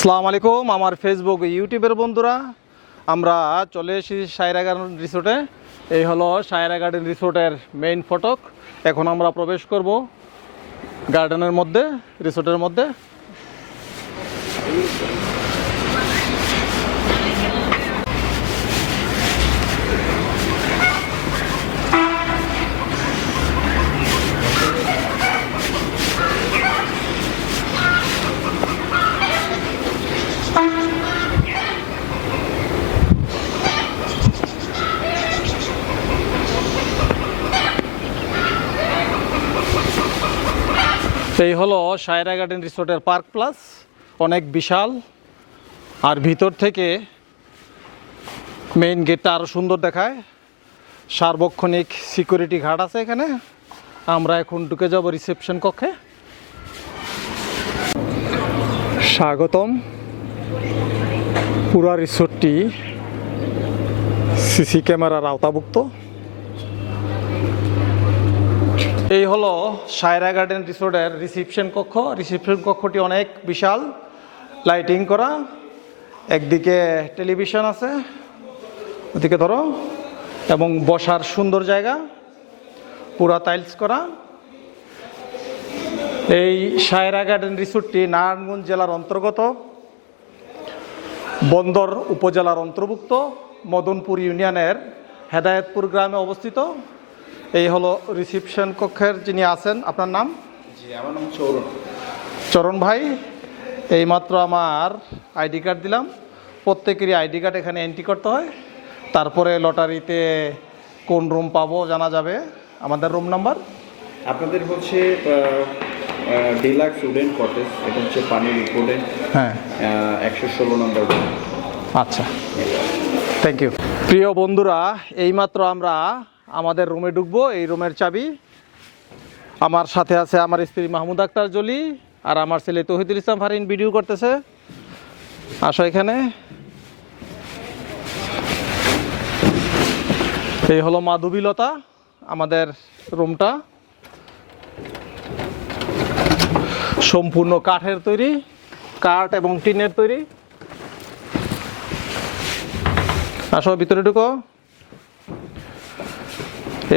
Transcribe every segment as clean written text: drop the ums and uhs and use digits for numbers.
আসসালামু আলাইকুম আমার ফেসবুক ইউটিউবের বন্ধুরা, আমরা চলে এসেছি সায়রা গার্ডেন রিসোর্টে। এই হলো সায়রা গার্ডেন রিসোর্টের মেইন ফটক। এখন আমরা প্রবেশ করব গার্ডেনের মধ্যে, রিসোর্টের মধ্যে। এই হলো সায়রা গার্ডেন রিসোর্টের পার্ক প্লাস, অনেক বিশাল। আর ভিতর থেকে মেইন গেটটা আরও সুন্দর দেখায়। সার্বক্ষণিক সিকিউরিটি গার্ড আছে এখানে। আমরা এখন ঢুকে যাব রিসেপশন কক্ষে। স্বাগতম। পুরা রিসোর্টটি সিসি ক্যামেরার আওতাভুক্ত। এই হলো সায়রা গার্ডেন রিসোর্টের রিসেপশন কক্ষ। রিসেপশন কক্ষটি অনেক বিশাল, লাইটিং করা। একদিকে টেলিভিশন আছে, ওদিকে ধরো, এবং বসার সুন্দর জায়গা, পুরা টাইলস করা। এই সায়রা গার্ডেন রিসোর্টটি নারায়ণগঞ্জ জেলার অন্তর্গত, বন্দর উপজেলার অন্তর্ভুক্ত, মদনপুর ইউনিয়নের হেদায়েতপুর গ্রামে অবস্থিত। এই হলো রিসেপশন কক্ষের যিনি আছেন। আপনার নাম? জি, আমার নাম চরণ। চরণ ভাই, এইমাত্র আমার আইডি কার্ড দিলাম। প্রত্যেকেরই আইডি কার্ড এখানে এন্ট্রি করতে হয়, তারপরে লটারিতে কোন রুম পাবো জানা যাবে। আমাদের রুম নাম্বার আপনাদের হচ্ছে ডিলাক্স উডেন কটেজ, এটা হচ্ছে পানির রিপোর্টেন্ট। হ্যাঁ, 116 নম্বর। আচ্ছা, থ্যাংক ইউ। প্রিয় বন্ধুরা, এইমাত্র আমরা আমাদের রুমে ঢুকবো। এই রুমের চাবি আমার সাথে আছে আমার স্ত্রী মাহমুদ আক্তার জলি, আর আমার ছেলে তৌহিদুল ইসলাম ফারিন ভিডিও করতেছে। আসো এখানে। এই হলো মাধবীলতা, আমাদের রুমটা সম্পূর্ণ কাঠের তৈরি, কাঠ এবং টিনের তৈরি। আসো ভিতরে ঢুকো।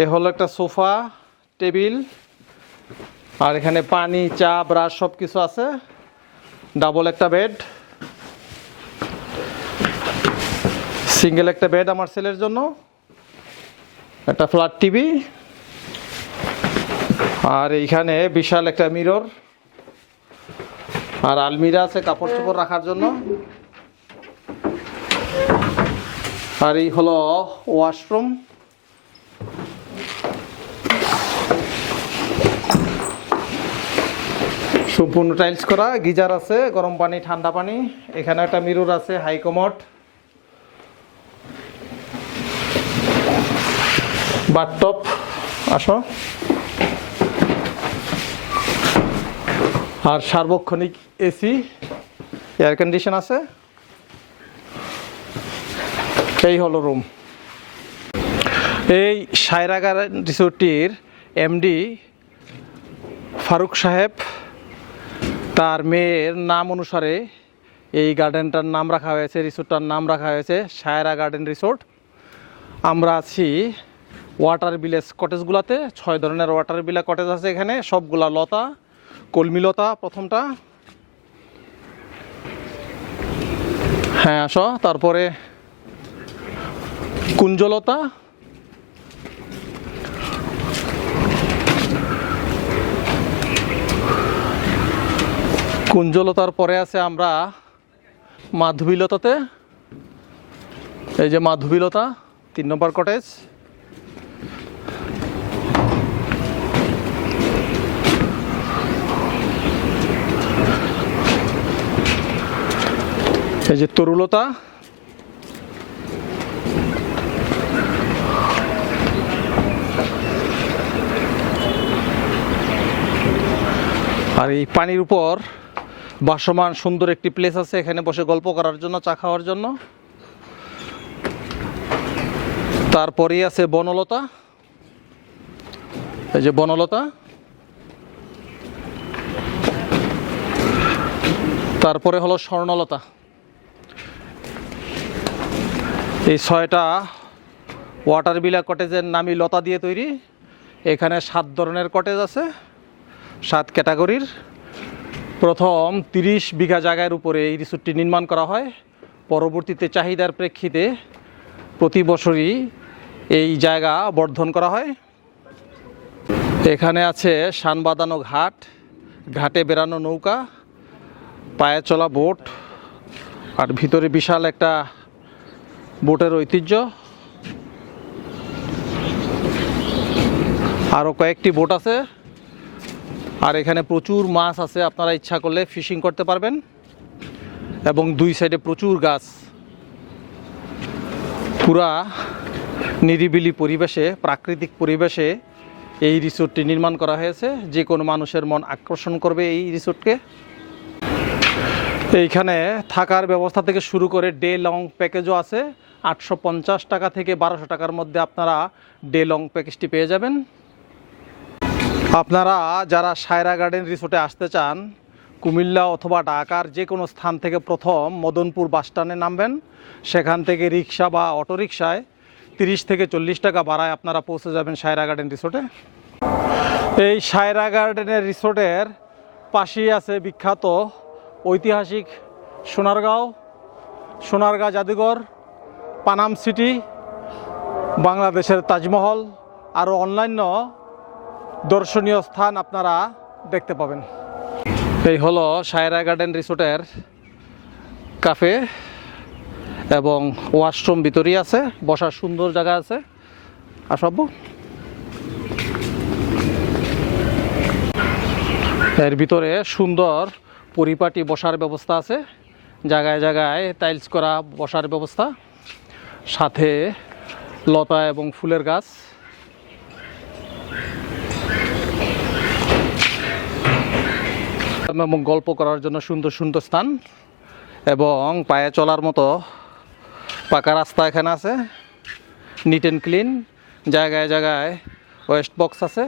এ হলো একটা সোফা, টেবিল, আর এখানে পানি, চা, ব্রাশ সব কিছু আছে। ডাবল একটা বেড, সিঙ্গেল একটা বেড আমার ছেলের জন্য, একটা ফ্ল্যাট টিভি, আর এইখানে বিশাল একটা মিরর, আর আলমিরা আছে কাপড় চোপড় রাখার জন্য। আর এই হলো ওয়াশরুম। সম্পূর্ণ টাইলস করা, গিজার আছে, গরম পানি, ঠান্ডা পানি। এখানে একটা মিরর আছে, হাই কমোড, বাথটব। আসো। আর সার্বক্ষণিক এসি, এয়ার কন্ডিশন আছে। এই হলো রুম। এই সায়রা গার্ডেন রিসোর্টটির এমডি ফারুক সাহেব, তার মেয়ের নাম অনুসারে এই গার্ডেনটার নাম রাখা হয়েছে, রিসোর্টটার নাম রাখা হয়েছে সায়রা গার্ডেন রিসোর্ট। আমরা আছি ওয়াটার ভিলেজ কটেজগুলোতে। 6 ধরনের ওয়াটার ভিলেজ কটেজ আছে এখানে, সবগুলা লতা, কলমিলতা প্রথমটা। হ্যাঁ আসো। তারপরে কুঞ্জলতা, কুঞ্জলতার পরে আছে আমরা মাধবীলতাতে। এই যে মাধবীলতা 3 নম্বর কটেজ। এই যে তরুলতা। আর এই পানির উপর ভাসমান সুন্দর একটি প্লেস আছে, এখানে বসে গল্প করার জন্য, চা খাওয়ার জন্য। তারপরেই আছে বনলতা। এই যে বনলতা। তারপরে হলো স্বর্ণলতা। এই 6টা ওয়াটার ভিলা কটেজের নামই লতা দিয়ে তৈরি। এখানে 7 ধরনের কটেজ আছে, 7 ক্যাটাগরির। প্রথম 30 বিঘা জায়গার উপরে এই রিসোর্টটি নির্মাণ করা হয়। পরবর্তীতে চাহিদার প্রেক্ষিতে প্রতি বছরই এই জায়গা বর্ধন করা হয়। এখানে আছে শান বাঁধানো ঘাট, ঘাটে বেড়ানো নৌকা, পায়ে চলা বোট, আর ভিতরে বিশাল একটা বোটের ঐতিহ্য। আরও কয়েকটি বোট আছে। আর এখানে প্রচুর মাছ আছে, আপনারা ইচ্ছা করলে ফিশিং করতে পারবেন। এবং 2 সাইডে প্রচুর গাছ। পুরা নিরিবিলি পরিবেশে, প্রাকৃতিক পরিবেশে এই রিসোর্টটি নির্মাণ করা হয়েছে। যে কোনো মানুষের মন আকর্ষণ করবে এই রিসোর্টকে। এইখানে থাকার ব্যবস্থা থেকে শুরু করে ডে লং প্যাকেজও আছে। 850 টাকা থেকে 1200 টাকার মধ্যে আপনারা ডে লং প্যাকেজটি পেয়ে যাবেন। আপনারা যারা সায়রা গার্ডেন রিসোর্টে আসতে চান, কুমিল্লা অথবা ঢাকার যে কোনো স্থান থেকে প্রথম মদনপুর বাস স্ট্যান্ডে নামবেন। সেখান থেকে রিক্সা বা অটোরিকশায় 30 থেকে 40 টাকা ভাড়ায় আপনারা পৌঁছে যাবেন সায়রা গার্ডেন রিসোর্টে। এই সায়রা গার্ডেনের রিসোর্টের পাশেই আছে বিখ্যাত ঐতিহাসিক সোনারগাঁও জাদুঘর, পানাম সিটি, বাংলাদেশের তাজমহল, আরও অন্যান্য দর্শনীয় স্থান আপনারা দেখতে পাবেন। এই হলো সায়রা গার্ডেন রিসোর্টের কাফে এবং ওয়াশরুম ভিতরেই আছে, বসার সুন্দর জায়গা আছে। আসব এর ভিতরে সুন্দর পরিপাটি বসার ব্যবস্থা আছে, জায়গায় জায়গায় টাইলস করা বসার ব্যবস্থা, সাথে লতা এবং ফুলের গাছ। এবং গল্প করার জন্য সুন্দর সুন্দর স্থান এবং পায়ে চলার মতো পাকা রাস্তা এখানে আছে। নিট অ্যান্ড ক্লিন, জায়গায় জায়গায় ওয়েস্ট বক্স আছে।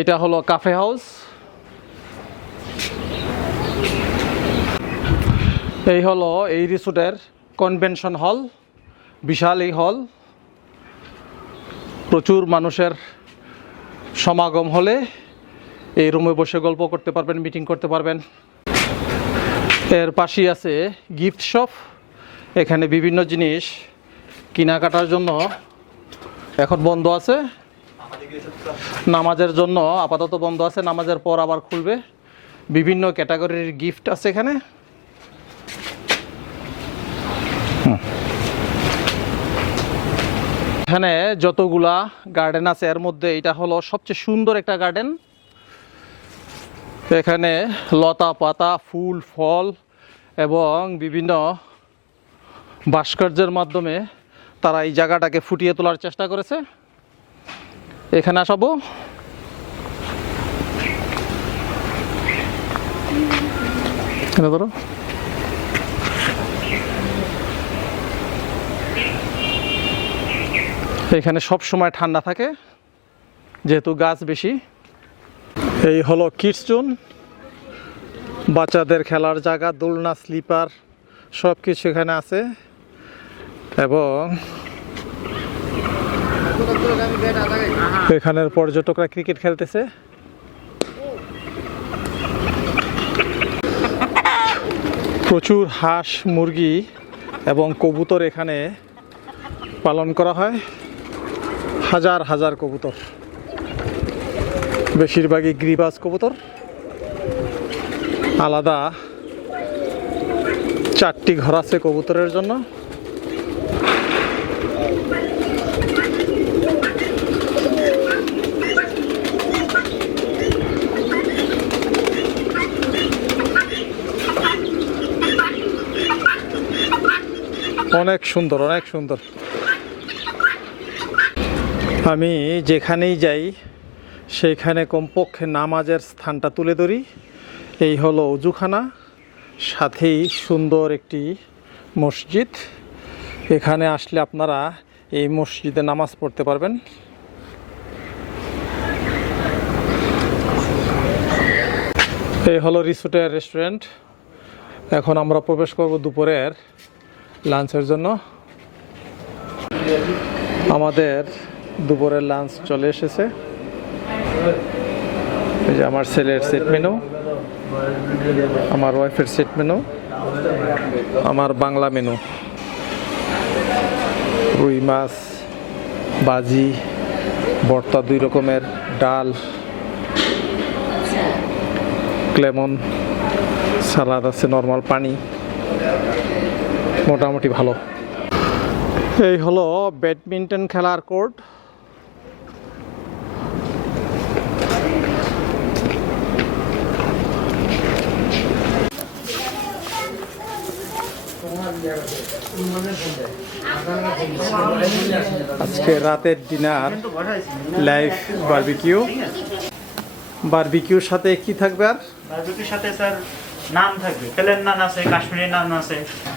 এটা হলো কাফে হাউস। এই হলো এই রিসোর্টের কনভেনশন হল। বিশাল এই হল, প্রচুর মানুষের সমাগম হলে এই রুমে বসে গল্প করতে পারবেন, মিটিং করতে পারবেন। এর পাশেই আছে গিফট শপ। এখানে বিভিন্ন জিনিস কেনাকাটার জন্য এখন বন্ধ আছে, নামাজের জন্য আপাতত বন্ধ আছে, নামাজের পর আবার খুলবে। বিভিন্ন ক্যাটাগরির গিফট আছে এখানে। এখানে যতগুলা গার্ডেন আছে এর মধ্যে এটা হলো সবচেয়ে সুন্দর একটা গার্ডেন। এখানে লতা পাতা, ফুল ফল এবং বিভিন্ন ভাস্কর্যের মাধ্যমে তারা এই জায়গাটাকে ফুটিয়ে তোলার চেষ্টা করেছে। এখানে আসাবো। এখানে ধরো, এখানে সব সময় ঠান্ডা থাকে যেহেতু গাছ বেশি। এই হলো কিডস জোন, বাচ্চাদের খেলার জায়গা, দোলনা, স্লিপার সব কিছু এখানে আছে। এবং এখানের পর্যটকরা ক্রিকেট খেলতেছে। প্রচুর হাঁস, মুরগি এবং কবুতর এখানে পালন করা হয়। হাজার হাজার কবুতর, বেশিরভাগই গ্রিবাজ কবুতর। আলাদা 4টি ঘর আছে কবুতরের জন্য। অনেক সুন্দর, অনেক সুন্দর। আমি যেখানেই যাই সেইখানে কমপক্ষে নামাজের স্থানটা তুলে ধরি। এই হলো অজুখানা, সাথেই সুন্দর একটি মসজিদ এখানে আসলে আপনারা এই মসজিদে নামাজ পড়তে পারবেন। এই হলো রিসোর্টের রেস্টুরেন্ট। এখন আমরা প্রবেশ করব দুপুরের লাঞ্চের জন্য। আমাদের দুপুরের লাঞ্চ চলে এসেছে। এই যে আমার ছেলের সেট মেনু, আমার ওয়াইফের সেট মেনু, আমার বাংলা মেনু, রুই মাছ, বাজি, ভর্তা 2 রকমের, ডাল, লেমন, সালাদ আছে, নর্মাল পানি, মোটামুটি ভালো। এই হলো ব্যাডমিন্টন খেলার কোর্ট। আজকে রাতের ডিনার লাইভ বারবিকিউ। বারবিকিউর সাথে কি থাকবে? আর বারবিকিউর সাথে স্যার নান থাকবে, প্লেন নান আছে, কাশ্মীরি নান আছে,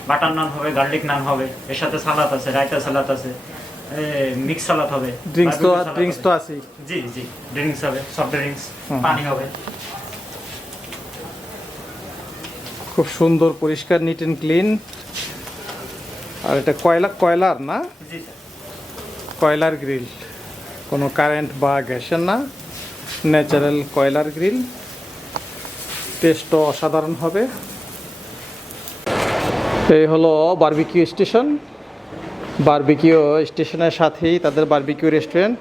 বাটার নান হবে, গার্লিক নান হবে, এর সাথে সালাদ আছে, রায়তা সালাদ আছে, মিক্স সালাদ হবে, ড্রিঙ্কস তো আছে। জি জি, ড্রিঙ্কস হবে, সফট ড্রিঙ্কস, পানি হবে। খুব সুন্দর, পরিষ্কার, নিট অ্যান্ড ক্লিন। আর এটা কয়লার না, জি স্যার। কয়লার গ্রিল, কোনো কারেন্ট বা গ্যাসের না, ন্যাচারাল কয়লার গ্রিল। টেস্টও অসাধারণ হবে। এই হলো বারবিকিউ স্টেশন। বারবিকিউ স্টেশনের সাথেই তাদের বারবিকিউ রেস্টুরেন্ট।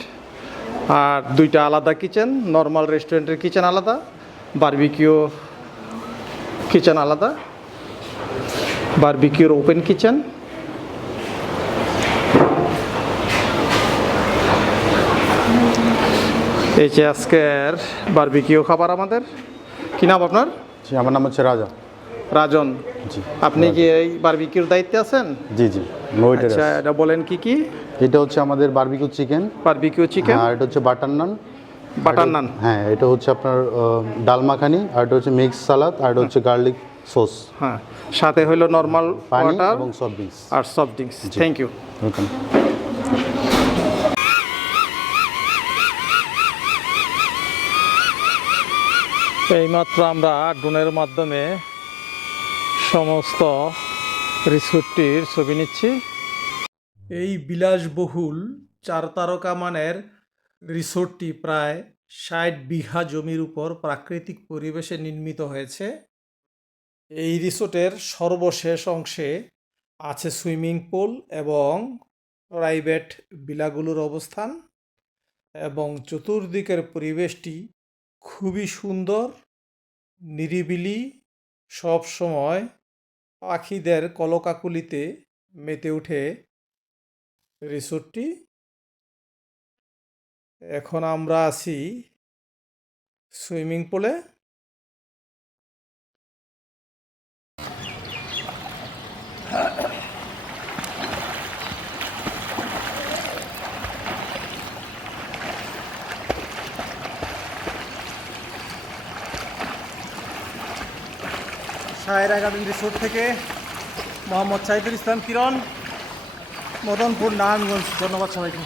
আর 2টা আলাদা কিচেন, নর্মাল রেস্টুরেন্টের কিচেন আলাদা, বারবিকিউ কিচেন আলাদা, বারবিকিউর ওপেন কিচেন। এই যে আজকের বারবিকিউ খাবার আমাদের। কি নাম আপনার? জি, আমার নাম হচ্ছে রাজা। রাজন। জি। আপনি কি এই বারবিকিউর দায়িত্বে আছেন? জি জি, ওয়েটার। আচ্ছা, এটা বলেন কি কি? এটা হচ্ছে আমাদের বারবিকিউ চিকেন। বারবিকিউ চিকেন, আর এটা হচ্ছে বাটার নান। বাটার নান। হ্যাঁ, এটা হচ্ছে আপনার ডাল মাখানি, আর এটা হচ্ছে মিক্স সালাদ, আর এটা হচ্ছে গার্লিক সস। হ্যাঁ, সাথে হলো নর্মাল পানি ওয়াটার এবং সফট ড্রিঙ্কস। আর soft drinks. Thank you. Welcome. এইমাত্র আমরা ড্রোনের মাধ্যমে সমস্ত রিসোর্টটির ছবি নিচ্ছি। এই বিলাসবহুল 4 তারকা মানের রিসোর্টটি প্রায় 60 বিঘা জমির উপর প্রাকৃতিক পরিবেশে নির্মিত হয়েছে। এই রিসোর্টের সর্বশেষ অংশে আছে সুইমিং পুল এবং প্রাইভেট ভিলাগুলোর অবস্থান, এবং চতুর্দিকের পরিবেশটি খুবই সুন্দর, নিরিবিলি, সব সময় পাখিদের কলকাকলিতে মেতে ওঠে রিসোর্টটি। এখন আমরা আছি সুইমিং পুলে। সায়রা গার্ডেন রিসোর্ট থেকে মোহাম্মদ সাইদুল ইসলাম কিরণ, মদনপুর, নারায়ণগঞ্জ। ধন্যবাদ সবাইকে।